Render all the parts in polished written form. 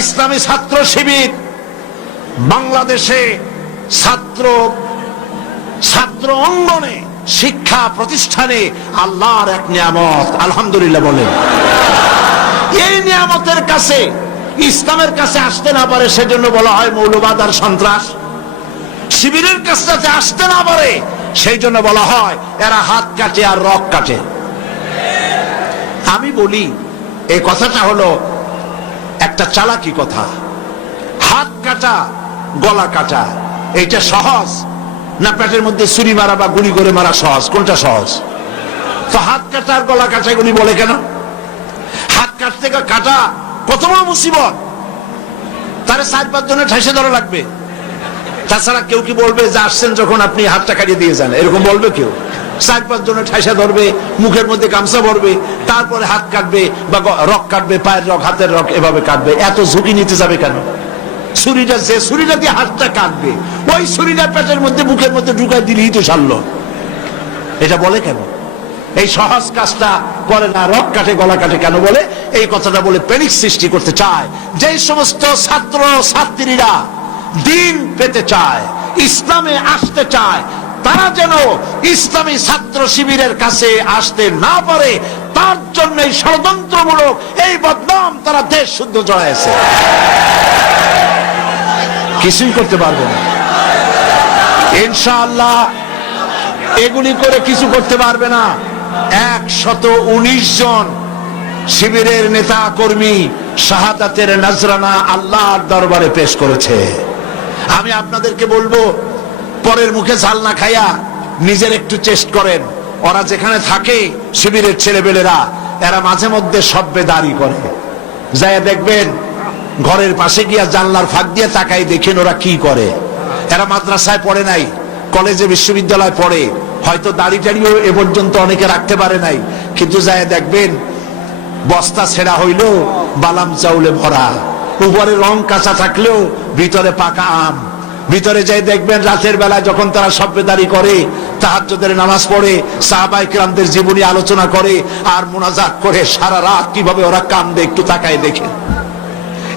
ইসলামী ছাত্র শিবির বাংলাদেশে ছাত্র অঙ্গনে শিক্ষা প্রতিষ্ঠানে আল্লাহর এক নিয়ামত, আলহামদুলিল্লাহ বলেন। এই নিয়ামতের কাছে, ইসলামের কাছে আসতে না পারে সেজন্য বলা হয় মৌলবাদ আর সন্ত্রাস। শিবিরের কাছে আসতে না পারে সেই জন্য বলা হয় এরা হাত কাটে আর রক কাটে। আমি বলি এই কথাটা হলো একটা চালাকি কথা। হাত কাটা গলা কাটা এইটা সহজ না পেটের মধ্যে ছুরি মারা বা গুলি করে মারা সহজ? কোনটা সহজ? তো হাত কাটা আর গলা কাটা গুলি বলে কেন? হাত কাটতে কাটা কত বড় মুসিবত, তারে 4-5 জনের ঠাইসে ধরা লাগবে। তাছাড়া কেউ কি বলবে যে আসছেন যখন আপনি হাতটা কাটিয়ে দিয়ে যান, এরকম বলবে কেউ? 4-5 জনের ঠাইসা ধরবে, মুখের মধ্যে গামছা ভরবে, তারপরে হাত কাটবে বা রক কাটবে, পায়ের রক হাতের রক এভাবে কাটবে। এত ঝুঁকি নিতে যাবে কেন? ছুরিটা, যে ছুরিটা দিয়ে হাতটা কাটবে ওই ছুরিটা পেটের মধ্যে মুখের মধ্যে ঢুকাই দিলেই তো সারলো। এটা বলে কেন? এই সহজ কাজটা করে না, রক কাটে গলা কাটে কেন বলে? এই কথাটা বলে প্যানিক সৃষ্টি করতে চায়। যে সমস্ত ছাত্র ছাত্রীরা দিন পেতে চায়, ইসলামে আসতে চায়, তারা যেন ইসলামী ছাত্র শিবিরের কাছে আসতে না পারে তার জন্য ষড়যন্ত্রমূলক এই বদনাম তারা দেশ শুদ্ধ জড়াইছে। কিছুই করতে পারবে না ইনশাআল্লাহ, এগুলি করে কিছু করতে পারবে না। 119 জন শিবিরের নেতা কর্মী শাহাদাতের নজরানা আল্লাহর দরবারে পেশ করেছে। আমি আপনাদেরকে বলবো পরের মুখে ঝাল না খাইয়া নিজের একটু চেষ্টা করেন। ওরা যেখানে থাকে শিবিরের ছেলেবেলেরা এরা মাঝে মধ্যে সভ্যেদারি করে, যাই দেখবেন ঘরের পাশে গিয়া জানলার ফাঁক দিয়ে তাকাই দেখেন ওরা কি করে। এরা মাদ্রাসায় পড়ে নাই, কলেজে বিশ্ববিদ্যালয় পড়ে, হয়তো দাড়ি টাড়িও এ পর্যন্ত অনেকে রাখতে পারে নাই, কিন্তু যাই দেখবেন বস্তা ছেঁড়া হইলো বালাম চাউলে ভরা, উপরে রং কাঁচা থাকলেও ভিতরে পাকা আম। ভিতরে যাই দেখবেন রাতের বেলায় যখন তারা সভ্যদারি করে, তাহাজ্জুদের নামাজ পড়ে, সাহাবায়ে কেরামদের জীবনী আলোচনা করে আর মুনাজাত করে, সারা রাত কিভাবে ওরা কান্দে একটু তাকায় দেখে।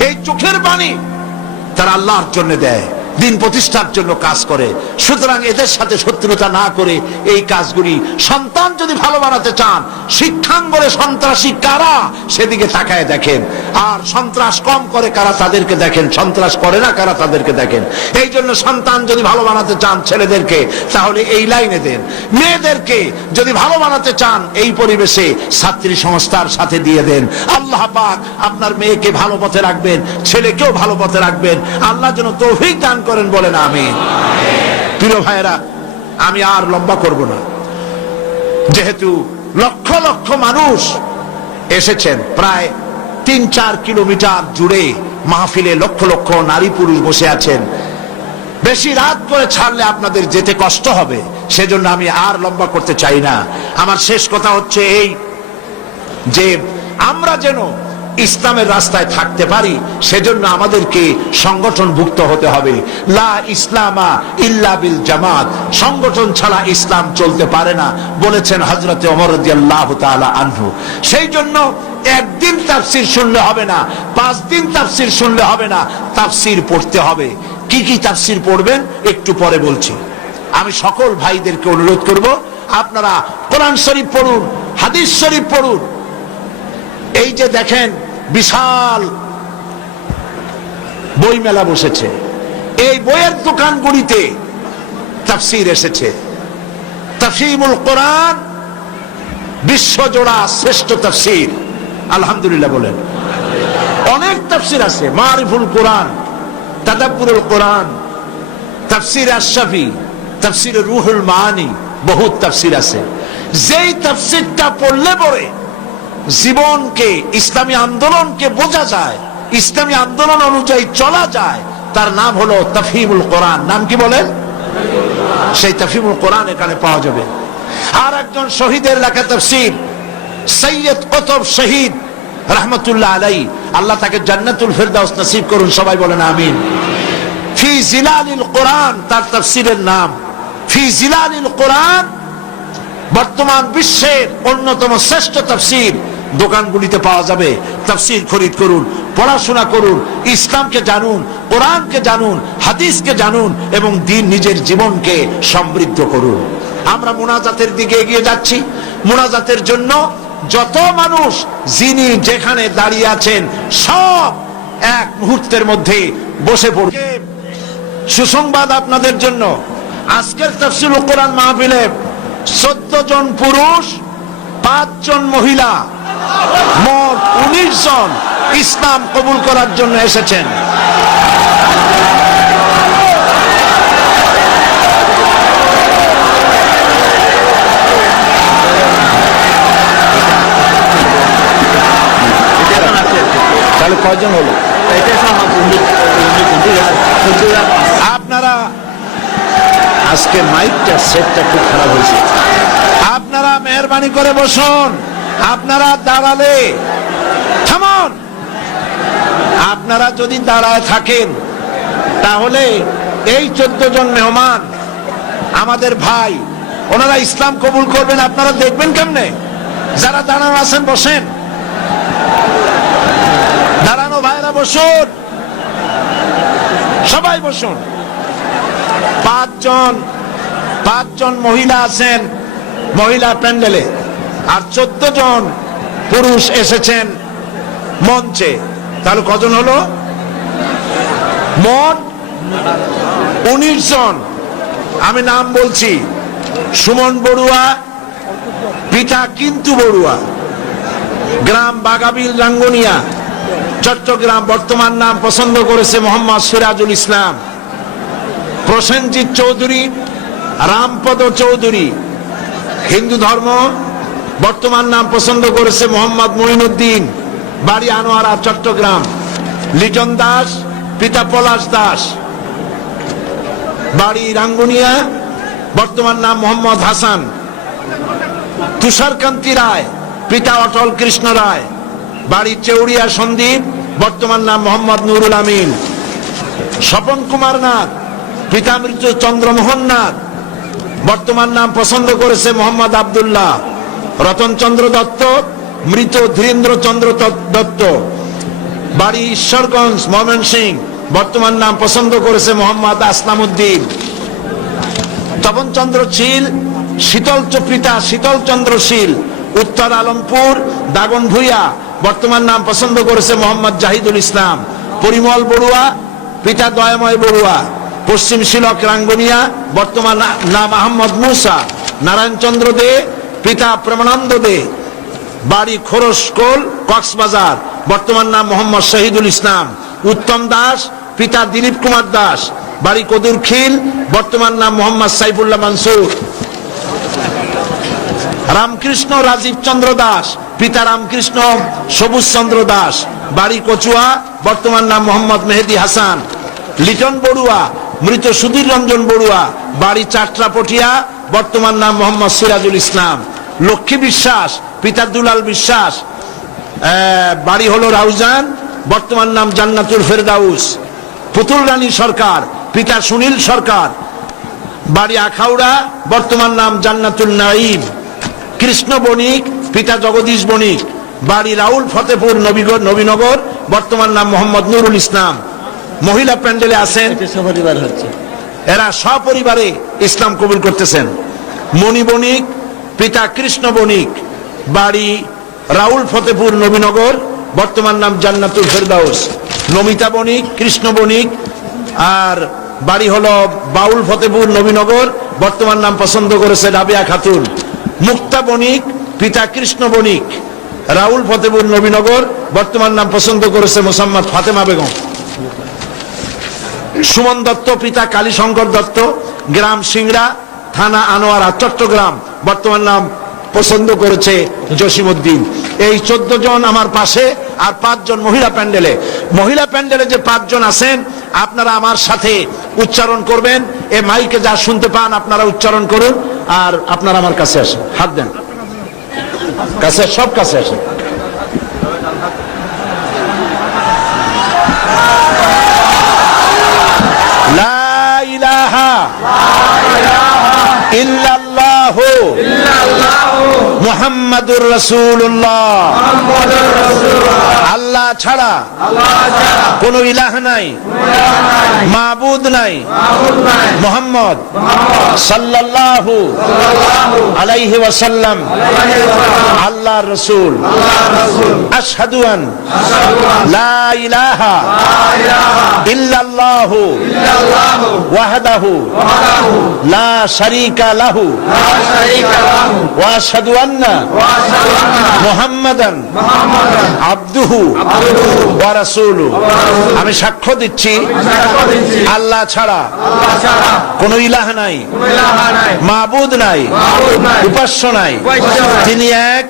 এই চোখের বাণী তারা আল্লাহর জন্য দেয়, দিন প্রতিষ্ঠার জন্য কাজ করে। সুতরাং এদের সাথে শত্রুতা না করে এই কাজগুলি, সন্তান যদি ভালো বানাতে চান, শিক্ষাঙ্গনে সন্ত্রাসী কারা সেদিকে তাকায় দেখেন, আর সন্ত্রাস কম করে কারা তাদেরকে দেখেন, সন্ত্রাস করে না কারা তাদেরকে দেখেন। এই জন্য সন্তান যদি ভালো বানাতে চান ছেলেদেরকে, তাহলে এই লাইনে দেন। মেয়েদেরকে যদি ভালো বানাতে চান এই পরিবেশে ছাত্রী সংস্থার সাথে দিয়ে দেন। আল্লাহ পাক আপনার মেয়েকে ভালো পথে রাখবেন, ছেলেকেও ভালো পথে রাখবেন। আল্লাহ যেন তৌফিক দান করেন, বলেন আমিন। প্রিয় ভাইয়েরা, আমি আর লম্বা করব না, যেহেতু লক্ষ লক্ষ মানুষ এসেছেন, প্রায় 3-4 কিলোমিটার জুড়ে মাহফিলে লক্ষ লক্ষ নারী পুরুষ বসে আছেন। বেশি রাত করে ছাড়লে আপনাদের যেতে কষ্ট হবে, সেজন্য আমি আর লম্বা করতে চাই না। আমার শেষ কথা হচ্ছে এই যে আমরা যেন ইসলামের রাস্তায় থাকতে পারি সেজন্য আমাদেরকে সংগঠনভুক্ত হতে হবে। লা ইসলামা ইল্লা বিল জামাত, সংগঠন ছাড়া ইসলাম চলতে পারে না বলেছেন হযরতে ওমর রাদিয়াল্লাহু তাআলা আনহু। সেই জন্য একদিন তাফসীর শুনলে হবে না, 5 দিন তাফসীর শুনলে হবে না, তাফসীর পড়তে হবে। কি কি তাফসীর পড়বেন একটু পরে বলছি। আমি সকল ভাইদেরকে অনুরোধ করব আপনারা কোরআন শরীফ পড়ুন, হাদিস শরীফ পড়ুন। এই যে দেখেন বিশাল বই মেলা বসেছে, এই বইয়ের দোকানগুলিতে তাফসীর এসেছে। তাফহিমুল কোরআন বিশ্বজোড়া শ্রেষ্ঠ তাফসীর, আলহামদুলিল্লাহ বলেন। অনেক তাফসীর আছে, মারিফুল কোরআন, তাদাব্বুরুল কোরআন, তাফসীর আশ-শাফি, তাফসীর রুহুল মাআনি, বহুত তাফসীর আছে। যেই তাফসীরটা পড়লে পরে জীবনকে, ইসলামী আন্দোলনকে বোঝা যায়, ইসলামী আন্দোলন অনুযায়ী চলা যায়, তার নাম হলো তাফহিমুল কোরআন। নাম কি বলেন? সেই তাফহিমুল কোরআন এখানে পাওয়া যাবে। আর একজন শহীদের লেখা তাফসীর, সৈয়দ কুতুব শহীদ রাহমাতুল্লাহ আলাইহি, আল্লাহ তাকে জান্নাতুল ফেরদাউস নসিব করুন, সবাই বলেন আমিন। ফি জিলালিল কোরআন তার তাফসীরের নাম। ফি জিলালিল কোরআন বর্তমান বিশ্বের অন্যতম শ্রেষ্ঠ তাফসীর দোকানগুলিতে পাওয়া যাবে। তাফসীর খরিদ করুন, পড়াশোনা করুন, ইসলামকে জানুন, কোরআনকে জানুন, হাদিসকে জানুন এবং দিন নিজের জীবনকে সমৃদ্ধ করুন। আমরা মুনাজাতের দিকে এগিয়ে যাচ্ছি। মুনাজাতের জন্য যত মানুষ যিনি যেখানে দাঁড়িয়ে আছেন সব এক মুহূর্তের মধ্যে বসে পড়বে। সুসংবাদ আপনাদের জন্য, আজকের তাফসীরুল কোরআন মাহফিলে 14 জন পুরুষ, 5 জন মহিলা, মোট 19 জন ইসলাম কবুল করার জন্য এসেছেন। তাহলে কয়জন হলো? আপনারা আজকে মাইকটা সেটটা খুব খারাপ হয়েছে, আপনারা মেহরবানি করে বসুন। আপনারা দাঁড়ালে থামুন। আপনারা যদি দাঁড়ায় থাকেন তাহলে এই 14 জন মেহমান আমাদের ভাই, ওনারা ইসলাম কবুল করবেন, আপনারা দেখবেন কেমনে? যারা দাঁড়ানো আছেন বসেন, দাঁড়ানো ভাইরা বসুন, সবাই বসুন। 5 জন মহিলা আছেন মহিলা প্যান্ডেলে, আর 14 জন পুরুষ এসেছেন মঞ্চে। তাহলে কজন হলো? মোট 19 জন। আমি নাম বলছি: সুমন বড়ুয়া, পিতা কিন্তু বড়ুয়া, গ্রাম বাগাবিল রাঙ্গুনিয়া, চট্টগ্রাম। বর্তমান নাম পছন্দ করেছে মোহাম্মদ সিরাজুল ইসলাম। প্রসেনজিৎ চৌধুরী, রামপদ চৌধুরী, হিন্দু ধর্ম। বর্তমান নাম পছন্দ করেছে মোহাম্মদ মঈনুদ্দিন, বাড়ি আনোয়ারা, চট্টগ্রাম। লিটন দাস, পিতা পলাশ দাস, বাড়ি রাঙ্গুনিয়া, বর্তমান নাম মোহাম্মদ হাসান। তুষারকান্তি রায়, পিতা অটল কৃষ্ণ রায়, বাড়ি চেউরিয়া সন্দ্বীপ, বর্তমান নাম মোহাম্মদ নুরুল আমিন। স্বপন কুমার নাথ, পিতা মৃত চন্দ্রমোহন নাথ, বর্তমান নাম পছন্দ করেছে মোহাম্মদ আব্দুল্লাহ। রতন চন্দ্র দত্ত, মৃত ধীরেন্দ্র চন্দ্র দত্ত, বাড়ি ঈশ্বরগঞ্জ, ময়মনসিংহ, বর্তমান নাম পছন্দ করেছে মোহাম্মদ আসলাম উদ্দিন। তপন চন্দ্র শীল, পিতা শীতল চন্দ্র শীল, উত্তর আলমপুর, দাগন ভুইয়া, বর্তমান নাম পছন্দ করেছে মোহাম্মদ জাহিদুল ইসলাম। পরিমল বড়ুয়া, পিতা দয়াময় বড়ুয়া, পশ্চিম শিলক রাঙ্গুনিয়া, বর্তমান নাম আহমদ মুসা। নারায়ণচন্দ্র দে, পিতা প্রেমানন্দ দে, বাড়ি খোরশকোল, কক্সবাজার, বর্তমান নাম মোহাম্মদ শহীদুল ইসলাম। উত্তম দাস, পিতা দিলীপ কুমার দাস, বাড়ি কদুরখিল, বর্তমান নাম মোহাম্মদ সাইফুল্লাহ মানসুর। রামকৃষ্ণ রাজীব চন্দ্র দাস, পিতা রামকৃষ্ণ সবুজ চন্দ্র দাস, বাড়ি কচুয়া, বর্তমান নাম মোহাম্মদ মেহেদি হাসান। লিটন বড়ুয়া, মৃত সুধীর রঞ্জন বড়ুয়া, বাড়ি চাট্রাপটিয়া, বর্তমান নাম মোহাম্মদ সিরাজুল ইসলাম। লক্ষ্মী বিশ্বাস, পিতা দুলাল বিশ্বাস, বাড়ি হলো রাউজান, বর্তমান নাম জান্নাতুল ফেরদাউস। পুতুল রানী সরকার, পিতা সুনীল সরকার, বাড়ি আখাউড়া, বর্তমান নাম জান্নাতুল নাঈম। কৃষ্ণ বণিক, পিতা জগদীশ বণিক, বাড়ি রাউল ফতেপুর নবীনগর, বর্তমান নাম মোহাম্মদ নুরুল ইসলাম। মহিলা প্যান্ডেলে আছেন, এরা সপরিবারে ইসলাম কবুল করতেছেন। মণি বণিক, পিতা কৃষ্ণ বণিক, বাড়ি রাউল ফতেপুর নবীনগর, বর্তমান নাম জান্নাতুল ফেরদাউস। নমিতা বণিক, কৃষ্ণ বণিক, আর বাড়ি হলো বাউল ফতেপুর নবীনগর, বর্তমান নাম পছন্দ করেছে রাবিয়া খাতুন। মুক্তা বণিক, পিতা কৃষ্ণ বণিক, রাউল ফতেপুর নবীনগর, বর্তমান নাম পছন্দ করেছে মোসাম্মদ ফাতেমা বেগম। সুমন দত্ত, পিতা কালীশঙ্কর দত্ত, গ্রাম সিংড়া, থানা আনোয়ারা, চট্টগ্রাম, বর্তমান নাম পছন্দ করেছে জসিমউদ্দিন। এই 14 জন আমার পাশে, আর 5 জন মহিলা প্যান্ডেলে। মহিলা প্যান্ডেলে যে 5 জন আছেন, আপনারা আমার সাথে উচ্চারণ করবেন। এ মাইকে যা শুনতে পান আপনারা উচ্চারণ করুন, আর আপনারা আমার কাছে আসেন, হাত দেন, কাছে, সব কাছে আসেন। লা ইলাহা ইল্লাল্লাহু মুহাম্মাদুর রাসূলুল্লাহ। আল্লাহ ছাড়া কোনো ইলাহ নাই, মাবুদ নাই। মুহাম্মদ সাল্লাল্লাহু আলাইহি ওয়াসাল্লাম আল্লাহর রাসূল। আশহাদু আন লা ইলাহা ইল্লাল্লাহু ওয়াহদাহু লা শারীকা লাহু ওয়া আশহাদু আন্না মুহাম্মাদান আবদুহু ওয়া রাসূলুহু। আমি সাক্ষ্য দিচ্ছি আল্লাহ ছাড়া কোন ইলাহ নাই, মাবুদ নাই, উপাস্য নাই। তিনি এক,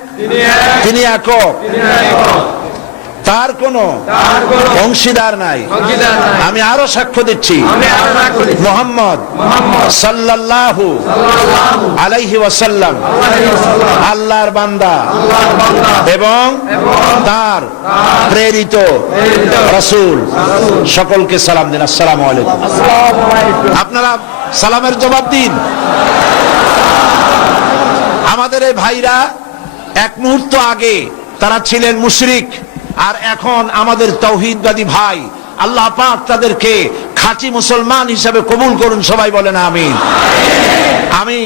তিনি একক, তার কোনো অংশীদার নাই। আমি আরো সাক্ষ্য দিচ্ছি মুহাম্মদ সাল্লাল্লাহু আলাইহি ওয়াসাল্লাম আল্লাহর বান্দা এবং তার প্রেরিত রাসূল। সকলকে সালাম দিন, আসসালামু আলাইকুম। আপনারা সালামের জবাব দিন। আমাদের এই ভাইরা এক মুহূর্ত আগে তারা ছিলেন মুশরিক, আর এখন আমাদের তাওহীদবাদী ভাই। আল্লাহ পাক তাদেরকে খাঁটি মুসলমান হিসেবে কবুল করুন, সবাই বলেন আমিন। আমি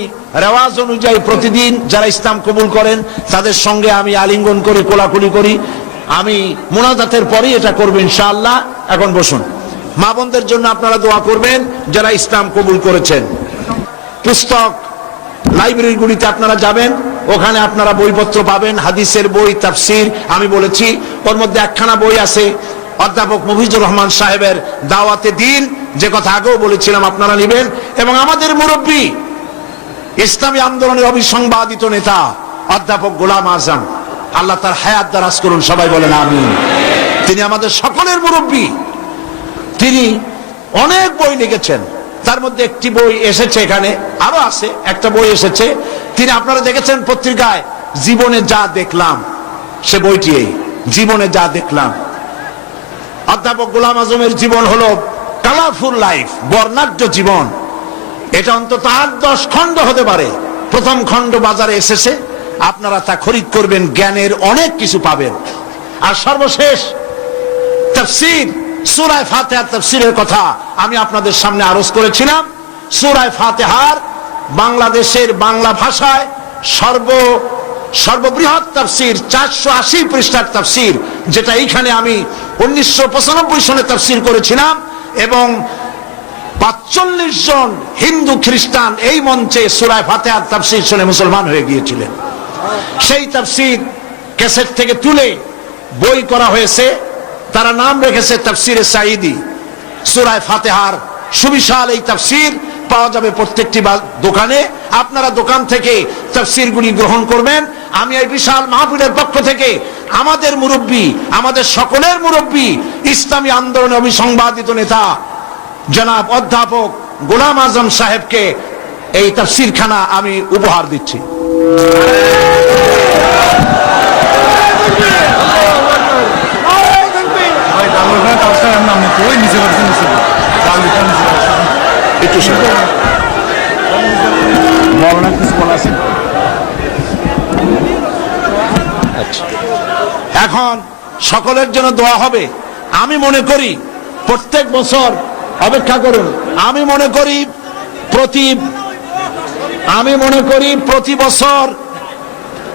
রেওয়াজ অনুযায়ী প্রতিদিন যারা ইসলাম কবুল করেন তাদের সঙ্গে আমি আলিঙ্গন করি, কোলাকুলি করি। আমি মুনাজাতের পরেই এটা করব ইনশাআল্লাহ। এখন বসুন। মা বোনদের জন্য আপনারা দোয়া করবেন যারা ইসলাম কবুল করেছেন। পুস্তক লাইব্রেরিগুলিতে আপনারা যাবেন, ওখানে আপনারা বইপত্র পাবেন, হাদিসের বই, তাফসীর। আমি বলেছি ওর মধ্যে একখানা বই আছে অধ্যাপক মফিজুর রহমান সাহেবের দাওয়াতে দ্বীন, যে কথা আগেও বলেছিলাম আপনারা নেবেন। এবং আমাদের মুরব্বী, ইসলামী আন্দোলনের অবিসংবাদিত নেতা অধ্যাপক গোলাম আজম, আল্লাহ তার হায়াত দারাজ করুন, সবাই বলেন আমিন। তিনি আমাদের সকলের মুরব্বী। তিনি অনেক বই লিখেছেন, তার মধ্যে একটি বই এসেছে, এখানে আরো আছে, একটা বই এসেছে। তিনি আপনারা দেখেছেন পত্রিকায়, জীবনে যা দেখলাম, সে বইটি এই জীবনে যা দেখলাম। অধ্যাপক গোলাম আজমের জীবন হলো কালারফুল লাইফ, বর্ণাঢ্য জীবন। এটা অন্তত 8-10 খণ্ড হতে পারে। প্রথম খণ্ড বাজারে এসেছে, আপনারা তা খরিদ করবেন, জ্ঞানের অনেক কিছু পাবেন। আর সর্বশেষ তাফসীর সূরা ফাতিহার তাফসীরের কথা আমি আপনাদের সামনে আরজ করেছিলাম। সূরা ফাতিহার বাংলাদেশের বাংলা ভাষায় সর্ববৃহৎ তাফসীর, 480 পৃষ্ঠার তাফসীর, যেটা এইখানে আমি 1995 সনে তাফসীর করেছিলাম। এবং 45 জন হিন্দু খ্রিস্টান এই মঞ্চে সূরা ফাতিহার তাফসীর শুনে মুসলমান হয়ে গিয়েছিলেন। সেই তাফসীর ক্যাসেট থেকে তুলে বই করা হয়েছে, তারা নাম রেখেছে তাফসীরে সাঈদী। সূরা ফাতিহার সুবিশাল এই তাফসীর পাওয়া যাবে প্রত্যেকটি দোকানে। আপনারা দোকান থেকে তাফসীরগুলি গ্রহণ করবেন। আমি এই বিশাল মাহফিলের পক্ষ থেকে আমাদের মুরব্বী, আমাদের সকলের মুরব্বী, ইসলামী আন্দোলনের অবিসংবাদিত নেতা জনাব অধ্যাপক গোলাম আজম সাহেবকে এই তাফসীরখানা আমি উপহার দিচ্ছি। এখন সকলের জন্য দোয়া হবে। আমি মনে করি প্রত্যেক বছর, অপেক্ষা করুন, আমি মনে করি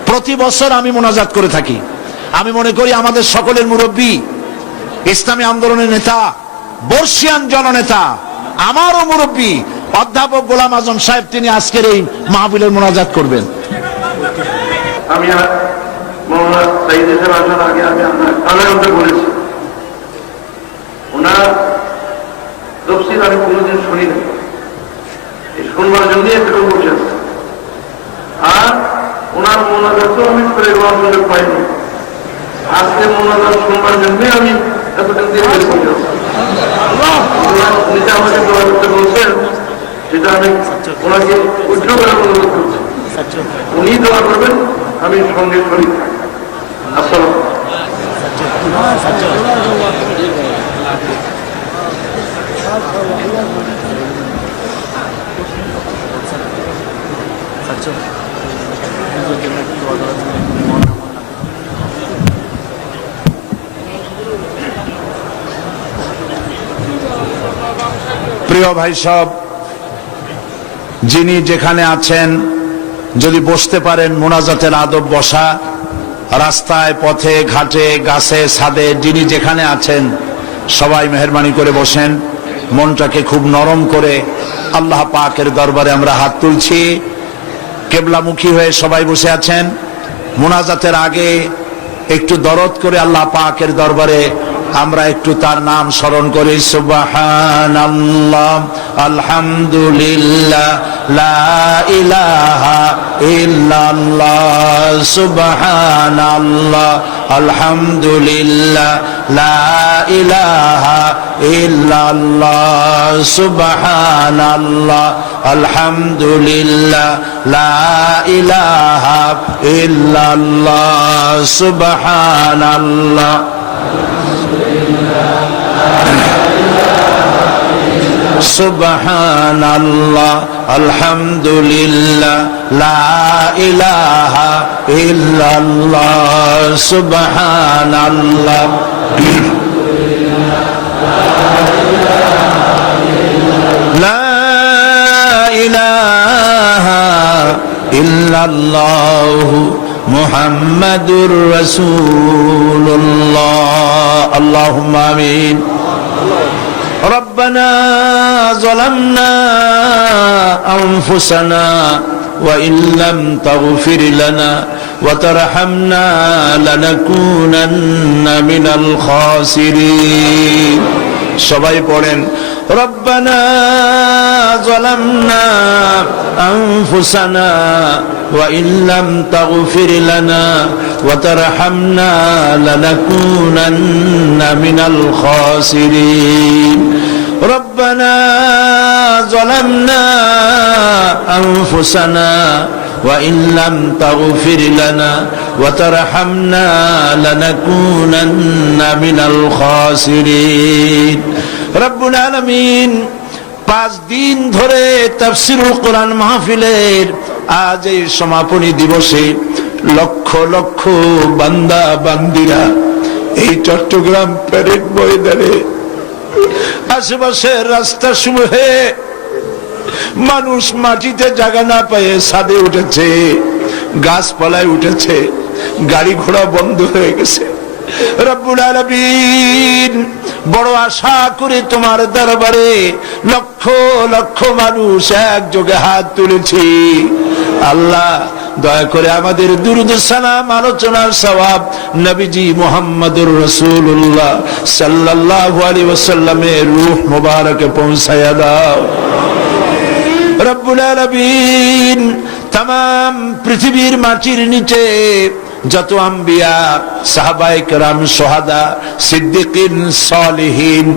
প্রতি বছর আমি মোনাজাত করে থাকি। আমি মনে করি আমাদের সকলের মুরব্বী, ইসলামী আন্দোলনের নেতা, বর্ষিয়ান জননেতা, আমারও মুরব্বী অধ্যাপক গোলাম আজম সাহেব, তিনি আজকের এই মাহফিলের মোনাজাত করবেন। আমি মৌলানা সাইদ সাহেব আসার আগে আমি আপনার বলেছি, ওনার তফসির আমি কোনোদিন শুনি না, শুনবার জন্যই এতটুকু বসে আছে। আর ওনার মোনাজাতও আমি করে সুযোগ পাইনি। আজকে মোনাজাত শুনবার জন্যই আমি এতটুকু দিয়ে বসে আছি। নিজে আমাকে দোয়া করতে বলছেন, সেটা আমি ওনাকে উজ্জ্ব করার অনুরোধ করছি। উনি দোয়া করবেন, আমি সঙ্গে শরীর থাকি। আসসালাম। প্রিয় ভাই সব, যিনি যেখানে আছেন যদি বসতে পারেন, মোনাজাতের আদব বসা, রাস্তায় পথে ঘাটে গাছে ছাদে যিনি যেখানে আছেন সবাই মেহেরবানি করে বসেন। মনটাকে খুব নরম করে আল্লাহ পাকের দরবারে আমরা হাত তুলছি। কেবলামুখী হয়ে সবাই বসে আছেন। মোনাজাতের আগে একটু দরদ করে আল্লাহ পাকের দরবারে আমরা একটু তার নাম স্মরণ করি। সুবহানাল্লাহ, আলহামদুলিল্লাহ, লা ইলাহা ইল্লাল্লাহ, সুবহানাল্লাহ, আলহামদুলিল্লাহ, লা ইলাহা ইল্লাল্লাহ, সুবহানাল্লাহ, আলহামদুলিল্লাহ, লা ইলাহা ইল্লাল্লাহ, সুবহানাল্লাহ। সুবহানাল্লাহ, আলহামদুলিল্লাহ, লা ইলাহা ইল্লাল্লাহ, সুবহানাল্লাহ। লা ইলাহা ইল্লাল্লাহ মুহাম্মাদুর রাসূলুল্লাহ। আল্লাহুম্মা আমিন। ربنا ظلمنا أنفسنا وإن لم تغفر لنا وترحمنا لنكونن من الخاسرين। সবাই পড়েন ربنا ظلمنا أنفسنا وإن لم تغفر لنا وترحمنا لنكونن من الخاسرين ربنا ظلمنا أنفسنا وإن لم تغفر لنا وترحمنا لنكونن من الخاسرين রব্বুল আলামিন 5 দিন ধরে তাফসীরুল কোরআন মাহফিলের আজ এই সমাপনী দিবসে লক্ষ লক্ষ বান্দা বান্দিরা এই চট্টগ্রাম প্যারেড ময়দানে আশেপাশের রাস্তা সমূহে মানুষ মাটিতে জায়গা না পেয়ে ছাদে উঠেছে, গাছপালায় উঠেছে, গাড়ি ঘোড়া বন্ধ হয়ে গেছে। রব্বুল আলামিন বড় আশা করে তোমার দরবারে লক্ষ লক্ষ মানুষ একযোগে হাত তুলেছি। আল্লাহ দয়া করে আমাদের দুরূদ সালাম আলোচনার সওয়াব নবীজি মুহাম্মদুর রাসূলুল্লাহ সাল্লাল্লাহু আলাইহি ওয়াসাল্লামের রূহ মুবারকে পৌঁছায়া দাও। রব্বুল আলামিন तमाम পৃথিবীর মাটির নিচে যত আম্বিয়া, সাহাবায়ে কেরাম, শুহাদা, সিদ্দিকিন, সালিহিন,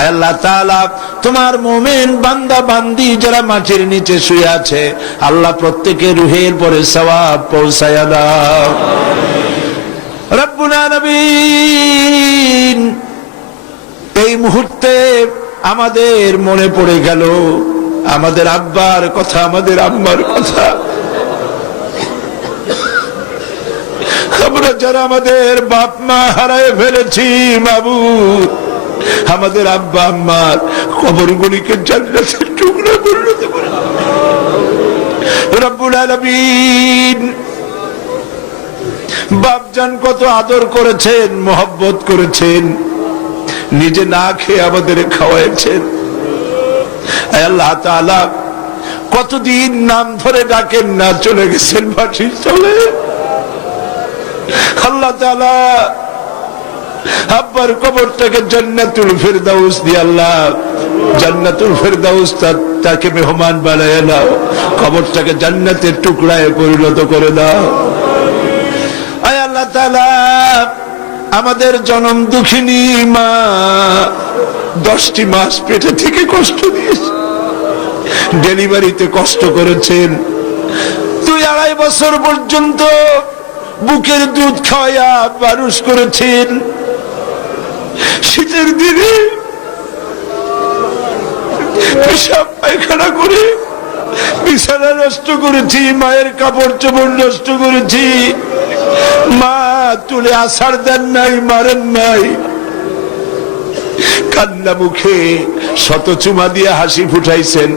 আল্লাহ তাআলা তোমার মুমিন বান্দা বান্দি যারা মাটির নিচে শুয়ে আছে, আল্লাহ প্রত্যেকের রুহের পরে সওয়াব পৌঁছায়া দাও। রব্বুল আলামিন এই মুহূর্তে আমাদের মনে পড়ে গেল আমাদের আব্বার কথা, আমাদের আম্মার কথা। আমরা যারা আমাদের বাপ মা হারায় ফেলেছি, মাবুদ আমাদের আব্বা আম্মার কবরগুলিকে জান্নাতের টুকরা পরিণত করে দাও। রব্বুল আলামিন বাপজান কত আদর করেছেন, মহব্বত করেছেন, নিজে না খেয়ে আমাদের খাওয়াইছেন। আল্লাহ তাআলা কতদিন নাম ধরে ডাকেন না, চলে গেছেন মাটির তলে। আল্লাহ তাআলা আব্বার কবরটাকে জান্নাতুল ফিরদাউস দিয়ে আল্লাহ জান্নাতুল ফিরদাউস তাকে মেহমান বানায় নাও, কবরটাকে জান্নাতের টুকরায় পরিণত করে দাও। আয় আল্লাহ তাআলা আমাদের জনম দুঃখিনী মা 10টি মাস পেটে থেকে কষ্ট দিয়েছে, ডেলিভারিতে কষ্ট করেছেন, 2-2.5 বছর পর্যন্ত বুকের দুধ খাওয়াইয়া মানুষ করেছেন। শীতের দিনে পেশাব পায়খানা করে বিছানা নষ্ট করেছি, মায়ের কাপড় চোপড় নষ্ট করেছি, মা তুলে আছাড় দেন নাই, মারেন নাই। কান্না মুখে শত চুমা দিয়ে হাসি ফুটাইছেন।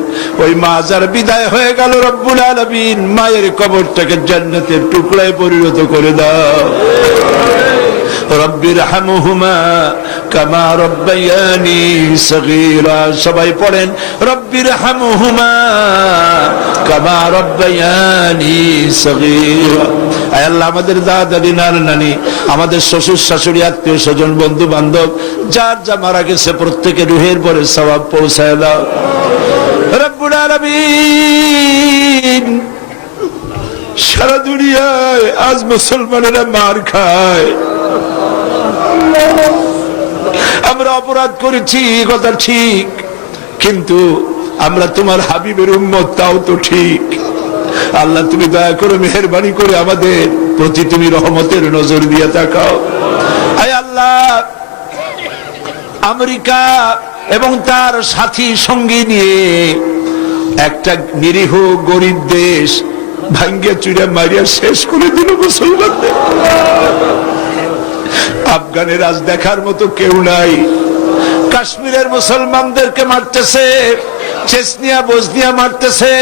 ওই মা যার বিদায় হয়ে গেল, রব্বুল আলামিন মায়ের কবরটাকে জান্নাতের টুকরায় পরিণত করে দাও। রব্বির হামহুমা কামা রব্বায়ানি সগীরা। সবাই পড়েন, রব্বির হামহুমা কামা রব্বায়ানি সগীরা। আয় আল্লাহ, আমাদের দাদা দাদি, নানা নানি, আমাদের শ্বশুর শাশুড়ি, আত্মীয় স্বজন, বন্ধু বান্ধব, যার যা মারা গেছে প্রত্যেকের রুহের পরে সওয়াব পৌঁছায় দাও রব্বুল আলামিন। সারা দুনিয়ায় আজ মুসলমানেরা মার খায়। আমরা অপরাধ করেছি, কথা ঠিক, কিন্তু আমরা তোমার হাবিবের উম্মত, তাও তো ঠিক। আল্লাহ, তুমি দয়া করে মেহেরবানি করে আমাদের প্রতি তুমি রহমতের নজর দিয়ে তাকাও। আয় আল্লাহ, আমেরিকা এবং তার সাথী সঙ্গী নিয়ে একটা নিরীহ গরিব দেশ ভাঙ্গিয়া চুরিয়া মারিয়া শেষ করে দিল মুসলমানদের। আফগানের আজ দেখার মতো কেউ নাই। কাশ্মীরের মুসলমানদেরকে মারতেছে, চেচনিয়া বসনিয়া মারতেছে,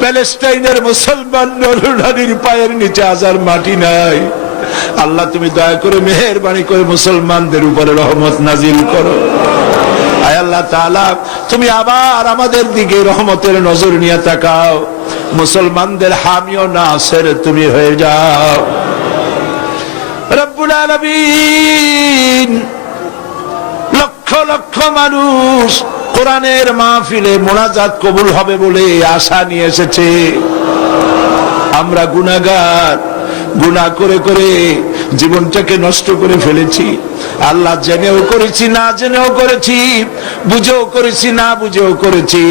প্যালেস্টাইনের মুসলমান নরনারীর পায়ের নিচে আজার মাটি নাই। আল্লাহ, তুমি দয়া করে মেহেরবানি করে মুসলমানদের উপরে রহমত নাজিল করো। আয় আল্লাহ তাআলা, তুমি আবার আমাদের দিকে রহমতের নজর নিয়ে তাকাও। মুসলমানদের হামি ও নাসির তুমি হয়ে যাও রব্বুল আলামিন। লক্ষ লক্ষ মানুষ কোরআনের মাহফিলে মোনাজাত কবুল হবে বলে আশা নিয়ে এসেছে। আমরা গুনাহগার, গুনাহ করে করে জীবনটাকে নষ্ট করে ফেলেছি। আল্লাহ, জেনেও করেছি, না জেনেও করেছি, বুঝেও করেছি, না বুঝেও করেছি।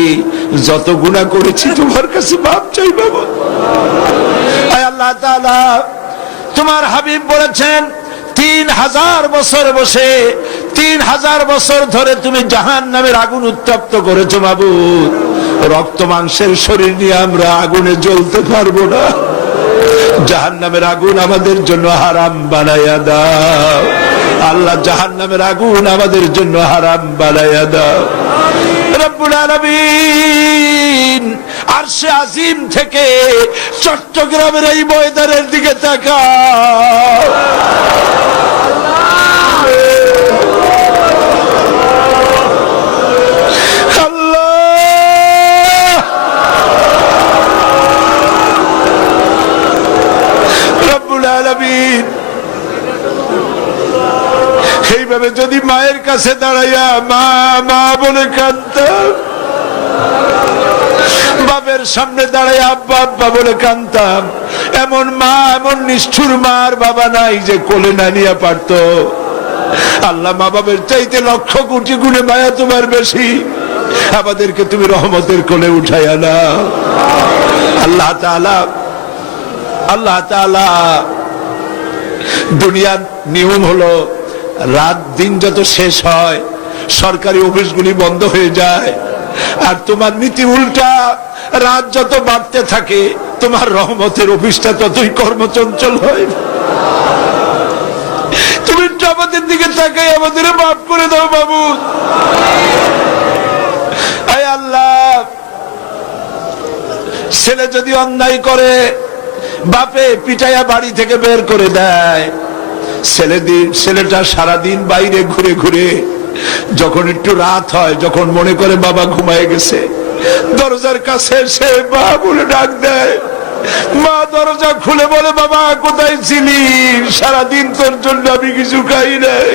যত গুনাহ করেছি তোমার কাছে মাপ চাই বাবা। আয় আল্লাহ তাআলা, তোমার হাবিব বলেছেন 3000 বছর বসে 3000 বছর ধরে তুমি জাহান্নামের আগুন উত্তপ্ত করেছো মাবুদ। রক্ত মাংসের শরীর নিয়ে আমরা আগুনে জ্বলতে পারবো না। জাহান্নামের আগুন আমাদের জন্য হারাম বানাইয়া দাও আল্লাহ, জাহান্নামের আগুন আমাদের জন্য হারাম বানাইয়া দাও রব্বুল আলামিন। আরশে আজিম থেকে চট্টগ্রামের এই ময়দানের দিকে তাকাও। এইভাবে যদি মায়ের কাছে দাঁড়াইয়া মা মা বলে কাঁদতাম, বাপের সামনে দাঁড়াইয়া আব্বা আব্বা বলে কাঁদতাম, এমন মা, এমন নিষ্ঠুর মার বাবা নাই যে কোলে না নিয়ে পারত। আল্লাহ, মা বাবার চাইতে লক্ষ কোটি গুণে মায়া তোমার বেশি। আমাদেরকে তুমি রহমতের কোলে উঠাইয়া নাও আল্লাহ তাআলা। আল্লাহ তাআলা, দুনিয়ার নিয়ম হলো রাত দিন যত শেষ হয় সরকারি অফিসগুলি বন্ধ হয়ে যায়, আর তোমার নীতি উল্টা। রাত যত বাড়তে থাকে তোমার রহমতের অফিসটা ততই কর্মচঞ্চল হয়। তুমি আমাদের দিকে তাকাই আমাদের মাফ করে দাও বাবু। আয় আল্লাহ, ছেলে যদি অন্যায় করে বাপে পিটাইয়া বাড়ি থেকে বের করে দেয়, ছেলেটা সারাদিন বাইরে ঘুরে ঘুরে যখন একটু রাত হয়, যখন মনে করে বাবা ঘুমায় গেছে, দরজার কাছে এসে মা বলে ডাক দেয়। মা দরজা খুলে বলে, বাবা কোথায় ছিলি? সারাদিন তোর জন্য আমি কিছু খাই নাই।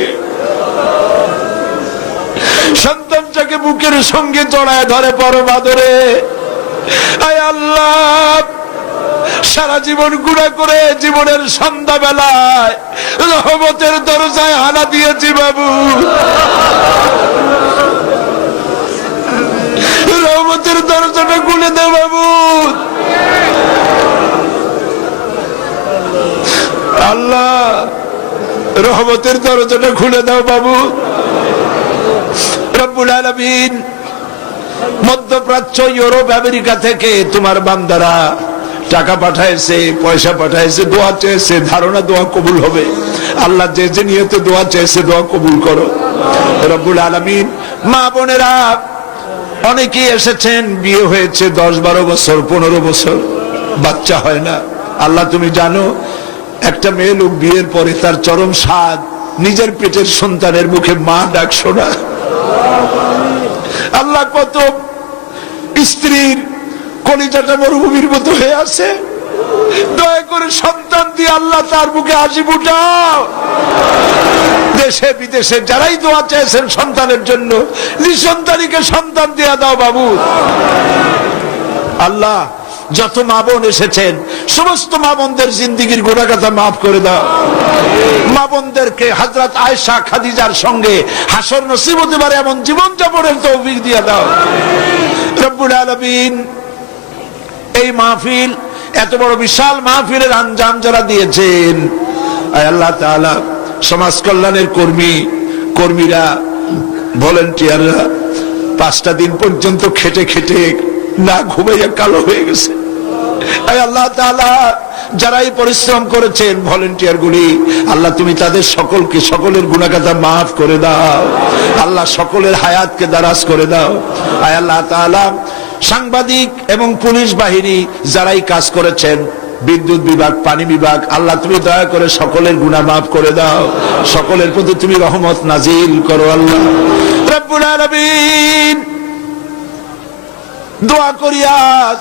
সন্তানটাকে বুকের সঙ্গে জড়ায় ধরে পরম আদরে। আয় আল্লাহ, সারা জীবন গুনাহ করে জীবনের সন্ধ্যা বেলায় রহমতের দরজায় হানা দিয়েছি বাবু। রহমতের দরজাটা খুলে দাও বাবু। আল্লাহ, রহমতের দরজাটা খুলে দাও বাবু। রব্বুল আলামিন, মধ্যপ্রাচ্য, ইউরোপ, আমেরিকা থেকে তোমার বান্দারা টাকা পাঠাইছে, পয়সা পাঠাইছে, দোয়া চেয়েছে, ধারণা দোয়া কবুল হবে। আল্লাহ যে যে নিয়তে দোয়া চেয়েছে দোয়া কবুল করো রব্বুল আলামিন। মা বোনেরা অনেকেই এসেছেন, বিয়ে হয়েছে 10-12 বছর, 15 বছর, বাচ্চা হয় না। আল্লাহ তুমি জানো, একটা মেয়ে লোক বিয়ের পরে তার চরম স্বাদ নিজের পেটের সন্তানের মুখে মা ডাক শোনা। আল্লাহ কত স্ত্রীর কলিজাটা মরুভূমির মতো হয়ে আছে, দয়া করে সন্তান দিয়ে আল্লাহ তার মুখে হাসি ফুটাও। দেশে বিদেশে যারাই দোয়া চেয়েছেন সন্তানের জন্য, নিঃসন্তানীকে সন্তান দিয়ে দাও বাবু। আল্লাহ যত মা বোন এসেছেন সমস্ত মা বোনদের জিন্দিগির গুনাহগাথা মাফ করে দাও। মা বোনদেরকে হযরত আয়েশা খাদিজার সঙ্গে হাসর নসিব হতে পারে এমন জীবন যাপনের তৌফিক দিয়ে দাও রব্বুল আলামিন। এই মাহফিল, এত বড় বিশাল মাহফিলের আঞ্জাম যারা দিয়েছেন, আয় আল্লাহ তাআলা, সমাজ কল্যাণের কর্মীরা, ভলেন্টিয়াররা 5টা দিন পর্যন্ত খেটে খেটে না ঘুমাইয়া কালো হয়ে গেছে। আয় আল্লাহ তাআলা, যারা এই পরিশ্রম করেছেন ভলেন্টিয়ার গুলি, আল্লাহ তুমি তাদের সকলের গুনাহগাথা মাফ করে দাও। আল্লাহ সকলের হায়াতকে দারাজ করে দাও। আয় আল্লাহ তাআলা, সাংবাদিক এবং পুলিশ বাহিনী যারাই কাজ করেছেন, বিদ্যুৎ বিভাগ, পানি বিভাগ, আল্লাহ তুমি দয়া করে সকলের গুনাহ মাফ করে দাও। সকলের প্রতি তুমি রহমত নাজিল করো আল্লাহ রব্বুল আলামিন। দোয়া করি আজ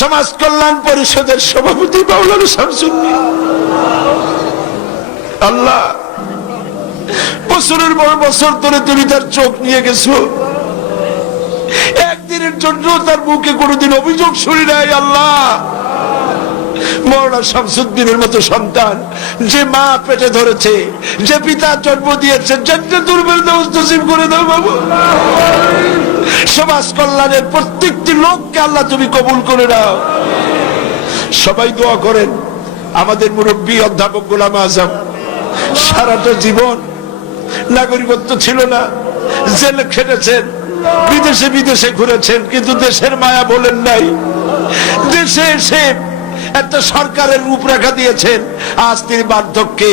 সমাজ কল্যাণ পরিষদের সভাপতি মাওলানা শামসুদ্দিন, আল্লাহ বছরের পর বছর ধরে তুমি তার চোখ নিয়ে গেছো, একদিনের জন্য তার মুখে কোনোদিন অভিযোগ শুনি নাই। আল্লাহ মাওলানা শামসুদ্দিনের মতো সন্তান, যে মা পেটে ধরেছে, যে পিতা জন্ম দিয়েছে, জান্নাতুল ফেরদাউস নসিব করে দাও বাবু। সমাজ কল্যাণের প্রত্যেকটি লোককে আল্লাহ তুমি কবুল করে নাও। সবাই দোয়া করেন। আমাদের মুরব্বী অধ্যাপক গোলাম আজম সারাটা জীবন নাগরিকত্ব ছিল না, জেলে খেটেছেন, বিদেশে ঘুরেছেন, কিন্তু দেশের মায়া বলেন নাই। দেশে এসে একটা সরকারের রূপরেখা দিয়েছেন। আজ তিনি বার্ধক্যে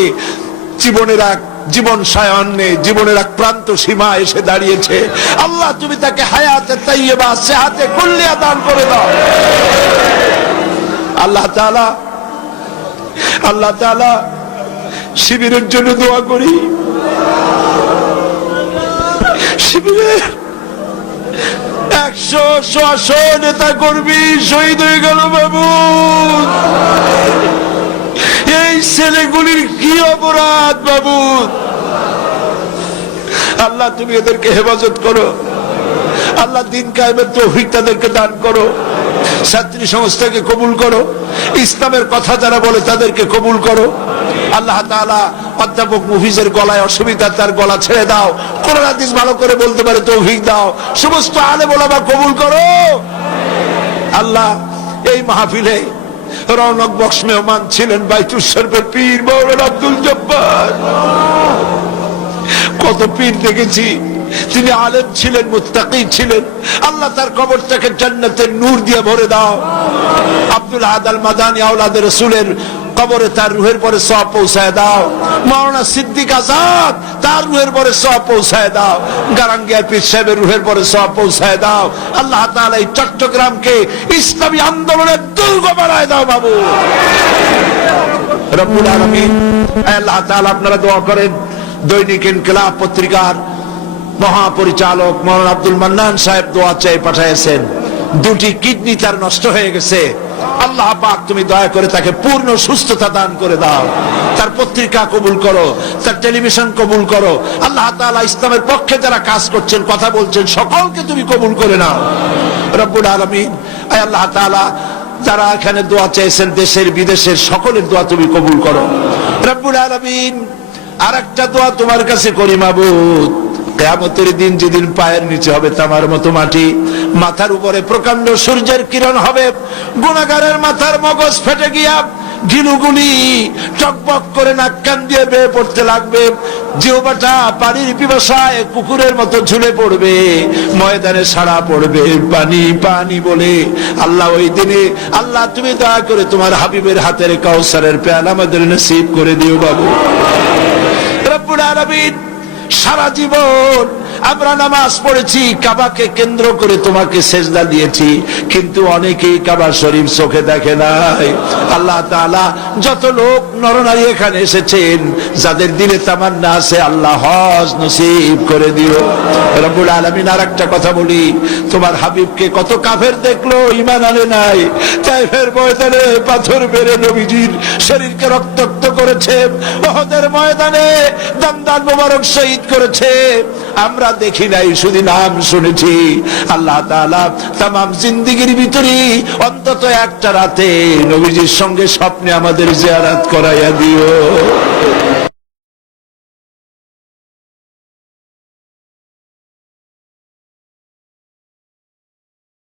জীবন সায়ান্নে জীবনের এক প্রান্ত সীমা এসে দাঁড়িয়েছে। আল্লাহ তুমি তাকে হায়াতে তাইয়্যিবা, সেহাতে কুল্লিয়া দান করে দাও। আল্লাহ তাআলা শিবিরের জন্য দোয়া করি। শিবিরের 100 নেতা কর্মী শহীদ হয়ে গেল বাবু। এই ছেলেগুলির কি অপরাধ বাবু? আল্লাহ তুমি এদেরকে হেফাজত করো। আল্লাহ দিন কায়েমের তৌফিক তাদেরকে দান করো। ছাত্রী সংস্থাকে কবুল করো। ইসলামের কথা যারা বলে তাদেরকে কবুল করো। আল্লাহ তাআলা অধ্যাপক মুফিজের গলায় অসুবিধা, তার গলা ছেড়ে দাও। কোরআন হাদিস ভালো করে বলতে পারে তৌফিক দাও। সমস্ত আলেম ওলামা কবুল করো। আল্লাহ এই মাহফিলে রৌনক বক্স মেহমান ছিলেন বাইতুল শরীফের পীর মাওলানা আব্দুল জব্বার। কত পীর দেখেছি, তিনি আলেম ছিলেন, মুত্তাকি ছিলেন। আল্লাহ তার কবরটাকে জান্নাতের নূর দিয়ে ভরে দাও। আব্দুল আহাদ আল মাদানী আওলাদে রাসূলের কবরে তার রূহের পরে সওয়াব পৌঁছায় দাও। মাওলানা সিদ্দিক আজাদ, তার রূহের পরে সওয়াব পৌঁছায় দাও। গারাঙ্গিয়া পীর সাহেবের রূহের পরে সওয়াব পৌঁছায় দাও। আল্লাহ তাআলা এই চট্টগ্রামকে ইসলামী আন্দোলনের দুর্গ বানায় দাও বাবু রব্বুল আলামিন। আল্লাহ তাআলা আপনারা দোয়া করেন। দৈনিক ইনকিলাব পত্রিকার মহাপরিচালক মাওলানা আব্দুল মান্নান সাহেব দোয়া চেয়ে পাঠিয়েছেন। 2টি কিডনি তার নষ্ট হয়ে গেছে। আল্লাহ পাক তুমি দয়া করে তাকে পূর্ণ সুস্থতা দান করে দাও। তার পত্রিকা কবুল করো, তার টেলিভিশন কবুল করো। আল্লাহ তাআলা ইসলামের পক্ষে যারা কাজ করছেন, কথা বলছেন, সকলকে তুমি কবুল করে নাও রব্বুল আলামিন। আয় আল্লাহ তাআলা, যারা এখানে দোয়া চেয়েছেন দেশের বিদেশের সকলের দোয়া তুমি কবুল করো রব্বুল আলামিন। আরেকটা দোয়া তোমার কাছে করি মাবুদ, কিয়ামতের দিন যেদিন পায়ের নিচে হবে তামার মতো মাটি, মাথার উপরে প্রকাণ্ড সূর্যের কিরণ হবে, গুনাহগারের মাথার মগজ ফেটে গিয়া গিলুগুলি টকবক করে নাক কান দিয়ে বেয়ে পড়তে লাগবে, জিহ্বাটা পানির পিপাসায় কুকুরের মতো ঝুলে পড়বে, ময়দানে সাড়া পড়বে পানি পানি বলে। আল্লাহ ওই দিনে, আল্লাহ তুমি দয়া করে তোমার হাবিবের হাতের কাউসারের পেয়ালা আমাদের নসিব করে দিও বাবু রব্বুল আলামিন। সারা জীবন আমরা নামাজ পড়েছি, কাবাকে কেন্দ্র করে তোমাকে সেজদা দিয়েছি, কিন্তু অনেকেই কাবা শরীফ চোখে দেখে নাই। আল্লাহ তাআলা যত লোক নরনারী এখানে এসেছেন, যাদের দিলে তামান্না আছে, আল্লাহ হজ নসিব করে দিও রব্বুল আলামিন। আর একটা কথা বলি, তোমার হাবিবকে কত কাফের দেখলো, ঈমান আনে নাই। তাইফের ময়দানে পাথর মেরে নবীজির শরীরকে রক্তাক্ত করেছে, উহুদের ময়দানে দমদার মোবারক শহীদ করেছে, আমরা দেখি নাই, শুধু নাম শুনেছি। আল্লাহ তাআলা তামাম জিন্দেগির ভিতরে অন্তত একটা রাতে নবীজির সঙ্গে স্বপ্নে আমাদের জিয়ারত করাইয়া দিও।